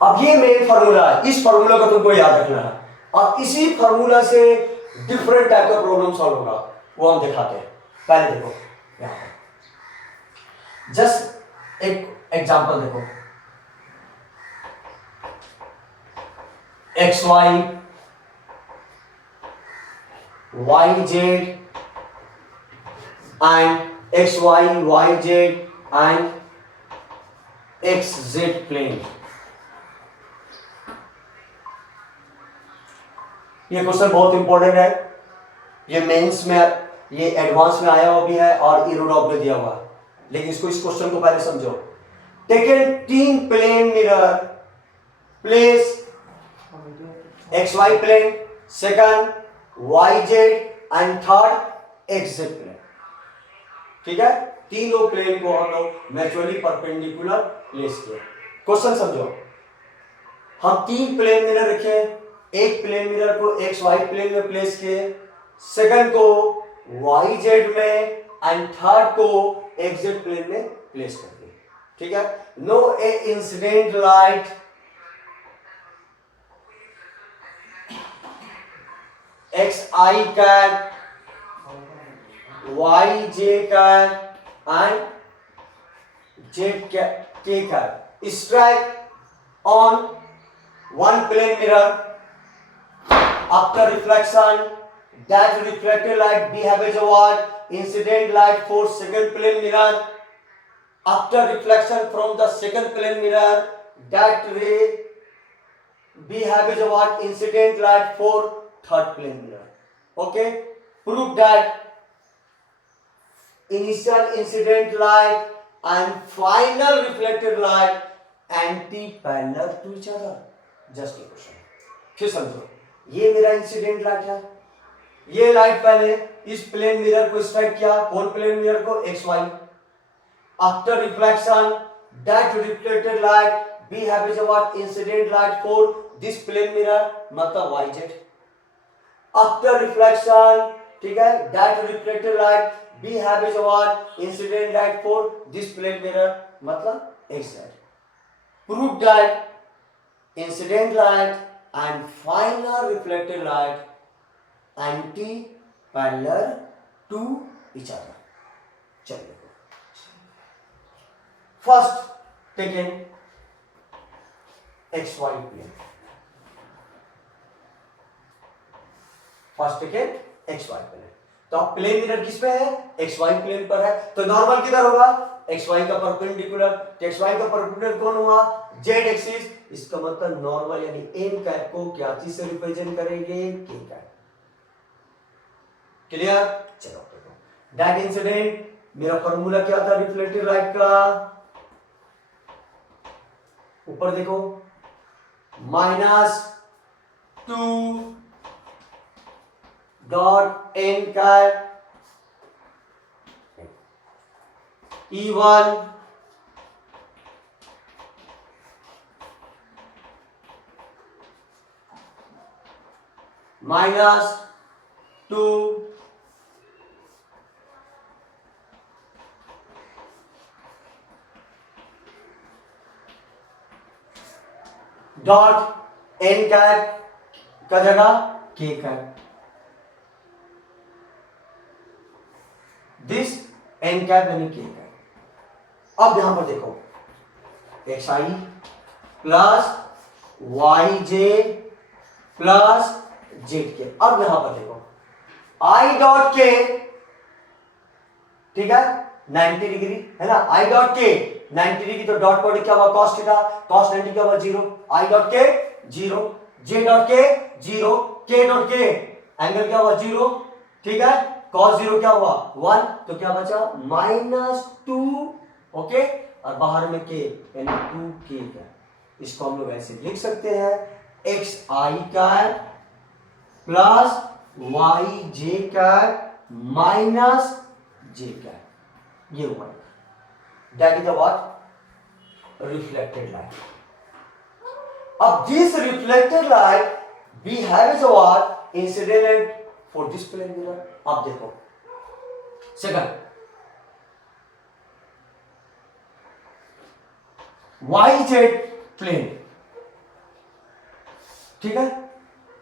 अब ये main formula है, इस फार्मूला को तुमको याद रखना है और इसी फार्मूला से डिफरेंट टाइप का प्रॉब्लम सॉल्व होगा, वो हम दिखाते हैं। पहले देखो यहां पर जस्ट एक एग्जांपल देखो, X Y Y Z and X Y Y Z and X Z plane. ये क्वेश्चन बहुत इंपॉर्टेंट है, ये मेंस में, ये एडवांस में आया हुआ भी है और इरोडॉप में दिया हुआ है, लेकिन इसको, इस क्वेश्चन को पहले समझो। Taken 3 plane mirror, place X Y plane, second Y Z and third X Z plane. ठीक है, तीनों प्लेन को हम लोग नेचुरली परपेंडिकुलर प्लेस किए। क्वेश्चन समझो, हम 3 प्लेन मिरर रखे, एक प्लेन मिरर को एक्स वाई प्लेन में प्लेस किए, सेकंड को वाई जेड में एंड थर्ड को एक्स जेड प्लेन में प्लेस कर दिए। ठीक है, no a incident light x I cap Y J cap and Z K cap strike on one plane mirror. After reflection, that reflected light behaves as what? Incident light for second plane mirror. After reflection from the second plane mirror, that ray behaves as what? Incident light for third plane mirror. Okay? Prove that initial incident light and final reflected light anti-parallel to each other. Just a question, फिर समझो, ये मेरा incident light है, ये light पहले इस plane mirror को strike किया, कौन प्लेन मिरर को? X Y. After reflection that reflected light behaves as what? Incident light for this plane mirror, मतलब वाई जेड। आफ्टर रिफ्लेक्शन, ठीक है, that reflected light behaves as what? Incident light for this plane mirror, मतलब X Z. Prove that incident light and final reflected light anti-parallel to each other. चलिए, first taken X Y plane, first taken X Y plane. तो अब plane mirror किस पे है? X Y plane पर है, तो नॉर्मल किधर होगा? एक्स वाई का परपेंडिकुलर। तो एक्स वाई का परपेंडिकुलर कौन हुआ? Z axis. इसका मतलब नॉर्मल यानी एन कैप को क्या चीज से रिप्रेजेंट करेंगे? के कैप। क्लियर? चलो देखो, दैट इंसिडेंट, मेरा फॉर्मूला क्या था रिफ्लेक्टेड लाइट का? ऊपर देखो, -2 dot N cap E1 -2 dot N cap का जगह के कैप, दिस एन कैप यानी के कैप। अब यहां पर देखो, x I plus Y J plus Z के। अब यहां पर देखो, आई डॉट के, ठीक है, 90 डिग्री है ना, आई डॉट के 90 डिग्री, तो डॉट प्रोडक्ट क्या हुआ? कॉस थीटा, कॉस 90 क्या हुआ? 0। आई डॉट के 0, जे डॉट के 0, के डॉट के एंगल क्या हुआ? 0। ठीक है, कॉस 0 क्या हुआ? 1, तो क्या बचा? -2। ओके, और बाहर में के यानी 2k का। इसको हम लोग ऐसे लिख सकते हैं, X I cat plus Y J cat minus J cap, ये हुआ। That is the what? Reflected light. अब this reflected light behaves what? Incident for this plane mirror. अब देखो, सेकंड वाई जेड प्लेन, ठीक है।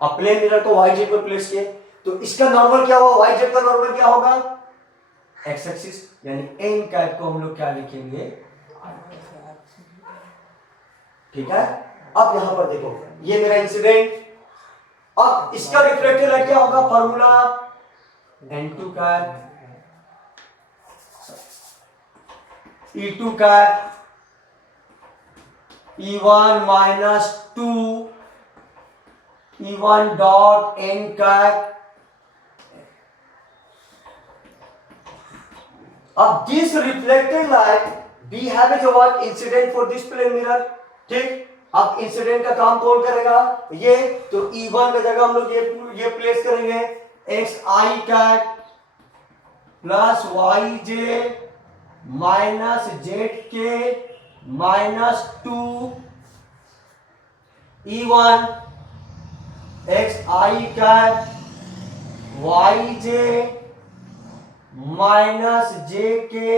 अब प्लेन मिरर को Y Z पर प्लेस किए तो इसका नॉर्मल क्या होगा, वाई जेड का नॉर्मल क्या होगा, एक्स एक्सिस, यानी एन कैप को हम लोग क्या लिखेंगे, ठीक है। अब यहां पर देखो ये मेरा इंसिडेंट, अब इसका रिफ्लेक्टेड लाइट क्या होगा, formula N2 cap E2 cap E1 minus 2 E1 dot N cap. अब this reflected light we have as a what incident for this plane mirror, ठीक। अब इंसिडेंट का काम कौन करेगा, ये तो E1 की जगह हम लोग ये प्लेस करेंगे x I cat plus Y J minus Z के minus 2 E1 x I cap Y J minus जे के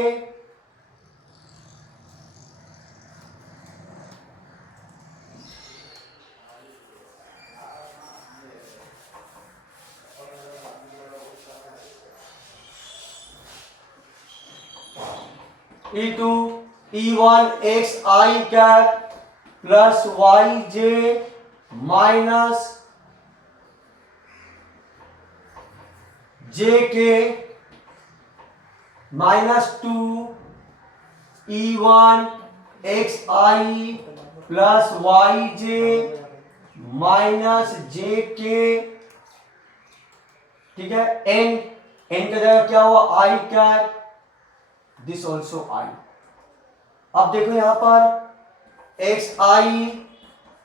E2 E1 x I cat plus Y J minus जे के minus 2 E1 x I plus Y J minus जे के, ठीक है। N का जगह क्या हुआ, आई कैट, दिस ऑल्सो आई। अब देखो यहां पर x I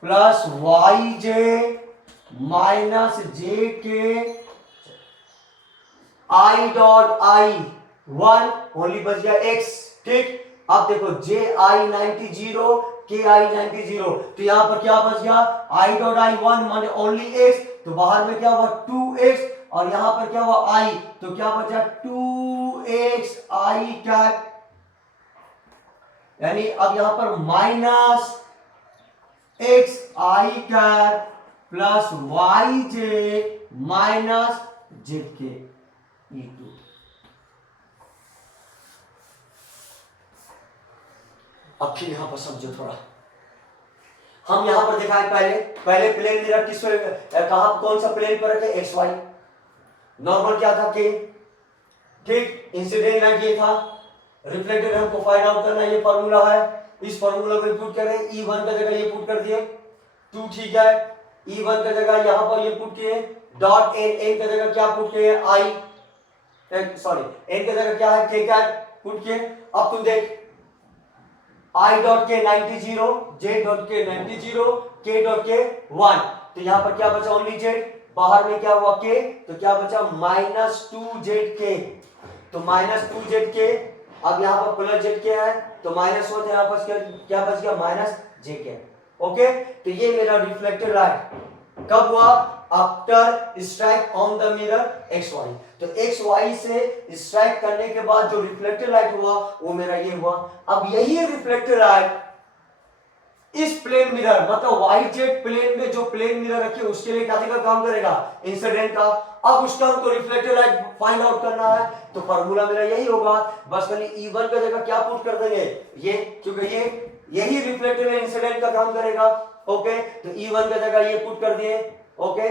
plus Y J minus जे के आई डॉट आई 1 ओनली बच गया एक्स, ठीक। अब देखो जे आई 90 0 के आई 90 0, तो यहां पर क्या बच गया, आई डॉट आई 1 माने ओनली एक्स, तो बाहर में क्या हुआ 2x, और यहां पर क्या हुआ आई, तो क्या बचा 2x आई कैट, यानी अब यहां पर minus X I cat plus Y J minus Z के E2। अब फिर यहां पर समझो थोड़ा, हम यहां पर दिखाए पहले प्लेन मिरर किस कहां कौन सा प्लेन पर रखे, एक्स वाई, नॉर्मल क्या था के, ठीक। इंसिडेंट लाइट ये था, रिफ्लेक्टेड हमको फाइंड आउट करना है, ये फार्मूला है, इस फार्मूला को पुट करें, E1 का जगह ये पुट कर दिए 2, ठीक है। E1 का जगह यहां पर ये पुट किए डॉट n का जगह क्या पुट किए, आई सॉरी n का जगह क्या है, k कैट पुट किए। अब तुम देख I डॉट के 90 0, J डॉट के 90 0, K डॉट के 1, तो यहां पर क्या बचा ओनली Z, बाहर में क्या हुआ K, तो क्या बचा माइनस 2ZK, तो माइनस 2ZK, अब यहां पर प्लस ZK है तो माइनस 1, यहां पर क्या बच गया माइनस JK, ओके। तो ये मेरा रिफ्लेक्टेड लाइट कब हुआ, after strike on the mirror X Y, तो एक्स वाई से स्ट्राइक करने के बाद जो रिफ्लेक्टेड लाइट हुआ वो मेरा ये हुआ। अब यही रिफ्लेक्टेड लाइट इस प्लेन मिरर मतलब वाई जेड प्लेन में जो प्लेन मिरर रखी है उसके लिए क्या का काम करेगा, इंसिडेंट का। अब उसका हमको रिफ्लेक्टेड लाइट फाइंड आउट करना है, तो फार्मूला मेरा यही होगा, बस खाली E1 का जगह क्या पुट कर देंगे ये, क्योंकि ये यही रिफ्लेक्टेड इंसिडेंट का काम करेगा, ओके। तो E1 का जगह ये पुट कर दिए, ओके।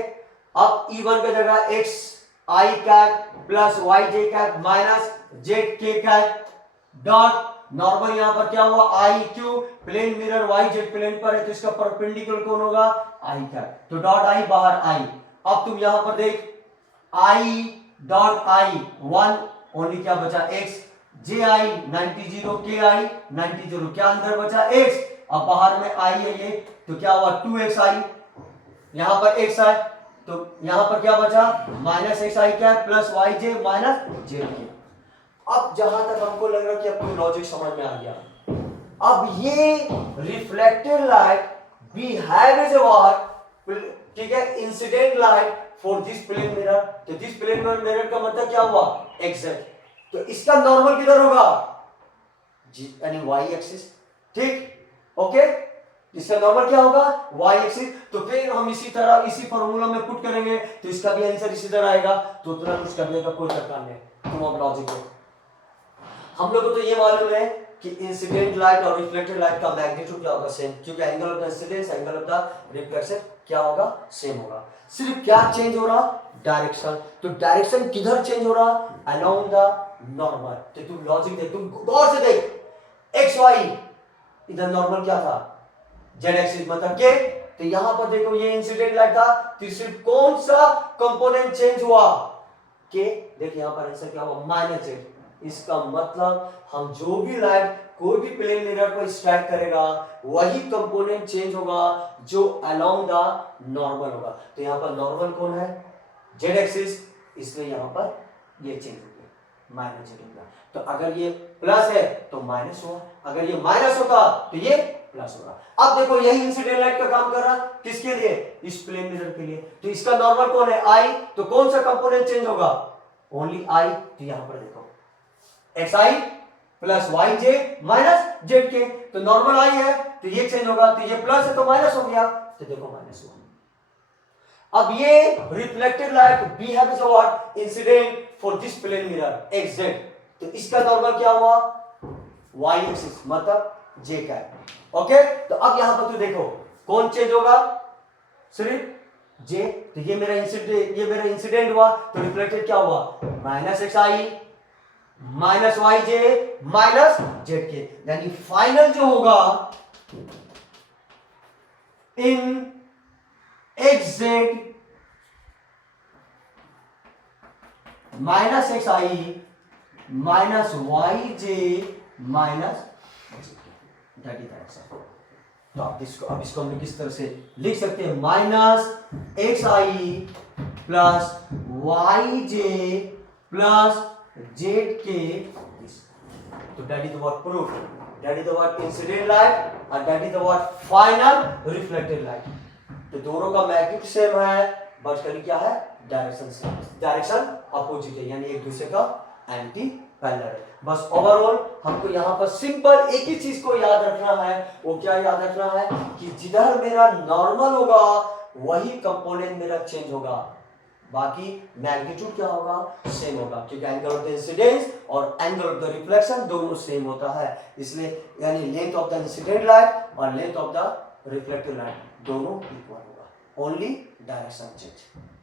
अब E1 का जगह X I cat plus Y J cat minus Z K cat dot normal, यहां पर क्या हुआ I Q, plane mirror Y Z plane पर है तो इसका परपेंडिकुलर कौन होगा, आई कैट, तो डॉट आई बाहर आई। अब तुम यहां पर देख आई डॉट आई 1 ओनली क्या बचा एक्स, जे आई 90 0, के आई 90 0, क्या अंदर बचा एक्स, अब बाहर में आई है ये, तो क्या हुआ 2x आई, यहां पर x आई, तो यहां पर क्या बचा माइनस एक्स आई क्या प्लस वाई जे माइनस जेड के। अब जहां तक हमको लग रहा कि अब कोई लॉजिक समझ में आ गया, अब ये reflected light we have as a what, ठीक है, incident light for this plane mirror, तो दिस प्लेन मिरर का मतलब क्या हुआ एग्जैक्ट, तो इसका नॉर्मल किधर होगा, यानी वाई एक्सिस, ठीक, ओके। इसका नॉर्मल क्या होगा, y एक्सिस। तो फिर हम इसी तरह इसी फॉर्मूला में पुट करेंगे तो इसका भी आंसर इसी तरह आएगा। तो उतना कुछ करने का कोई दरकार नहीं, तुम अब लॉजिक है। हम लोगों को तो ये मालूम है कि इंसिडेंट लाइट और रिफ्लेक्टेड लाइट का मैग्नीट्यूड क्या होगा, सेम, क्योंकि angle of the incidence angle of the reflection क्या होगा, सेम होगा। सिर्फ क्या चेंज हो रहा, डायरेक्शन। तो डायरेक्शन किधर चेंज हो रहा, अलोंग द नॉर्मल। तो तू लॉजिक देख, तुम गौर से देख, एक्स वाई इधर नॉर्मल क्या था, जेड एक्सिस मतलब के। तो यहां पर देखो ये इंसिडेंट लाइट था, तो सिर्फ कौन सा कंपोनेंट चेंज हुआ, के। देखिए यहां पर आंसर क्या हुआ, माइनस जेड। इसका मतलब हम जो भी लाइट कोई भी प्लेन मिरर को स्ट्राइक करेगा वही कंपोनेंट चेंज होगा जो अलोंग द नॉर्मल होगा। तो यहां पर नॉर्मल कौन है, जेड एक्सिस, इसलिए यहां पर ये चेंज हो गया, माइनस जेड होगा। तो अगर ये प्लस है तो माइनस हुआ, अगर ये माइनस होता तो ये प्लस होगा। अब देखो यही इंसिडेंट लाइट का काम कर रहा, किसके लिए, इस प्लेन मिरर के लिए। तो इसका नॉर्मल कौन है, आई। तो कौन सा कंपोनेंट चेंज होगा, ओनली आई। तो यहां पर देखो x I plus Y J minus Z K. तो नॉर्मल आई है तो ये चेंज होगा, तो ये प्लस है तो माइनस हो गया। तो देखो माइनस हुआ। अब ये reflected light we have what, incident for this plane mirror X Z. तो इसका नॉर्मल क्या हुआ, वाई एक्सिस मतलब जे का। ओके, तो अब यहां पर तू देखो कौन चेंज होगा, सिर्फ जे। तो ये मेरा इंसिडेंट हुआ, तो रिफ्लेक्टेड क्या हुआ, माइनस एक्स आई माइनस वाई जे माइनस जेड के। यानी फाइनल जो होगा इन एक्स जेड माइनस एक्स आई माइनस वाई जे माइनस, तो आप इसको हम किस तरह से लिख सकते हैं, minus X I plus Y J plus Z K. तो that is the what proof, that is the what incident light और that is the what final reflected light. तो दोनों का मैग्नीट्यूड सेम है, बट खाली क्या है, डायरेक्शन सेम, डायरेक्शन अपोजिट है, यानी एक दूसरे का एंटी पैरेलल है। बस ओवरऑल हमको यहाँ पर सिंपल एक ही चीज को याद रखना है, वो क्या याद रखना है कि जिधर मेरा नॉर्मल होगा वही कंपोनेंट मेरा चेंज होगा, बाकी मैग्नीट्यूड क्या होगा, सेम होगा, क्योंकि एंगल ऑफ द इंसिडेंस और एंगल ऑफ द रिफ्लेक्शन दोनों सेम होता है। इसलिए यानी length of the incident light और length of the reflected light दोनों इक्वल होगा, ओनली डायरेक्शन चेंज।